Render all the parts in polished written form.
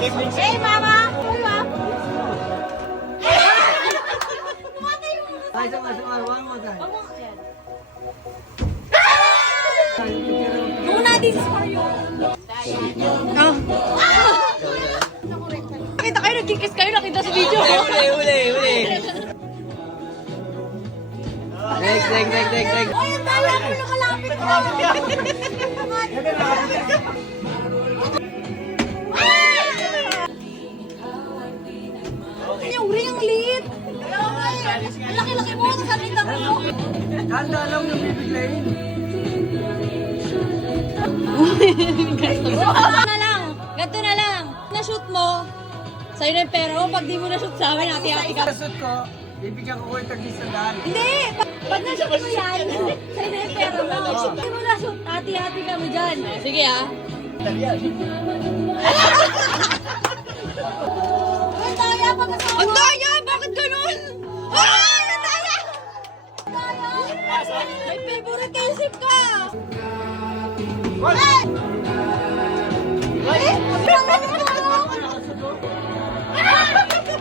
Hey, Mama! Ay, sama. One more time. Muna, this is for you. Oh. Kita kayo, nagkikis kayo, nakita sa video. Uli. Next. Ay, ang dala ko nakalapit ko. Yung ring ang liit. Ang laki-laki mo, nasalita mo. Handa lang yung bibiglayin. Ganto na lang. Na-shoot mo, sa'yo na yung pera mo. Pag di mo na-shoot sa amin, hati-hati ka. Kasot ko, bibigyan ko yung tag-100. Hindi! Pag na-shoot mo yan, sa'yo na yung pera mo. Hindi mo na-shoot, hati-hati kami dyan. Sige ah. Ang daya pag asawa. Ang daya! Bakit ganun? Ang daya! May favoritism ka!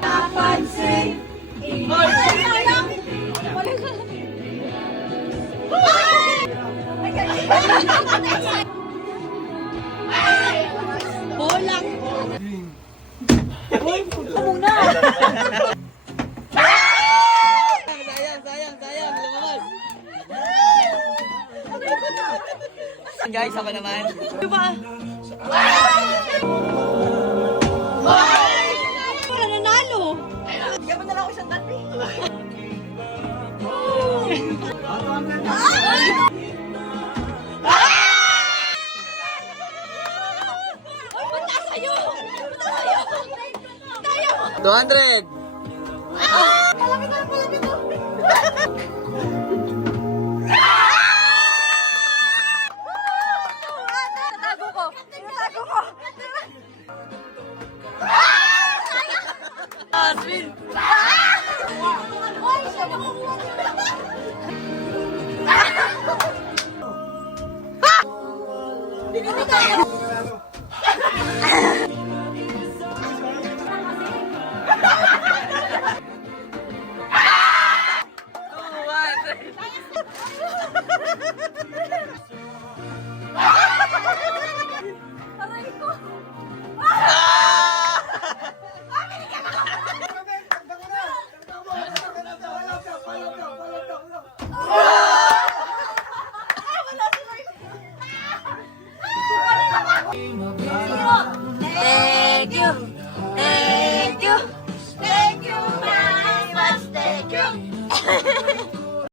Napansin! Bolang! Uy, punta muna! Sayang, lumabas. Guys, ako naman. Diba? Wala nanalo! Bigyan mo na lang ako isang dati. Punta sa'yo! 200! Malapit na! Natago ko! Aswin! Ay, siya nakukuha niya! Binibigay ko! Aray ko! Thank you!